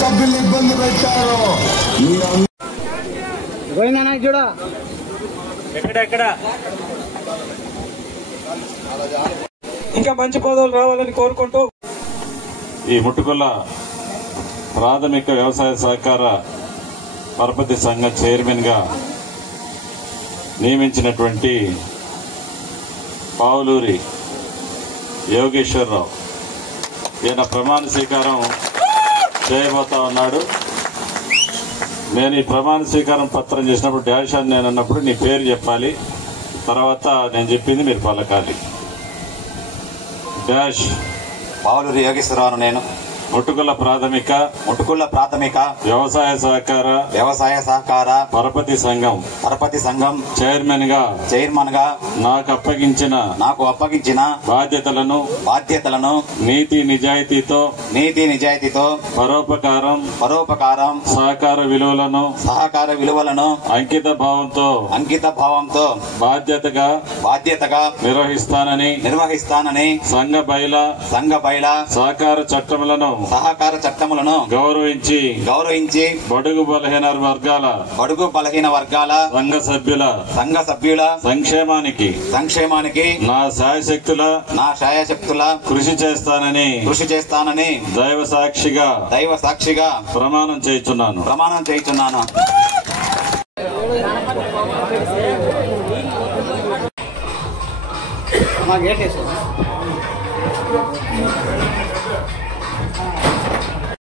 సభ్యులు ఇబ్బంది పెట్టారు. చూడ ఎక్కడ ఇంకా మంచి పదవులు రావాలని కోరుకుంటూ ఈ ముట్టుకుల్ల ప్రాథమిక వ్యవసాయ సహకార పరపతి సంఘ చైర్మన్ గా నియమించినటువంటి పావులూరి యోగేశ్వరరావు ఈయన ప్రమాణ స్వీకారం చేయబోతా ఉన్నాడు. నేను ఈ ప్రమాణ స్వీకారం పత్రం చేసినప్పుడు డాష్ అని నేను అన్నప్పుడు నీ పేరు చెప్పాలి, తర్వాత నేను చెప్పింది మీరు పలకాలి. డాష్ పావులూరి యోగేశ్వరరావు. నేను ముట్టుకుల్ల ప్రాథమిక వ్యవసాయ సహకార పరపతి సంఘం చైర్మన్ గా నాకు అప్పగించిన బాధ్యతలను నీతి నిజాయితీతో పరోపకారం సహకార విలువలను అంకిత భావంతో బాధ్యతగా నిర్వహిస్తానని సంఘ బైల సహకార చట్టములను గౌరవించి బడుగు బలహీన వర్గాల సంఘ సభ్యుల సంక్షేమానికి నా శాయశక్తుల కృషి చేస్తానని దైవ సాక్షిగా ప్రమాణం చేయుచున్నాను.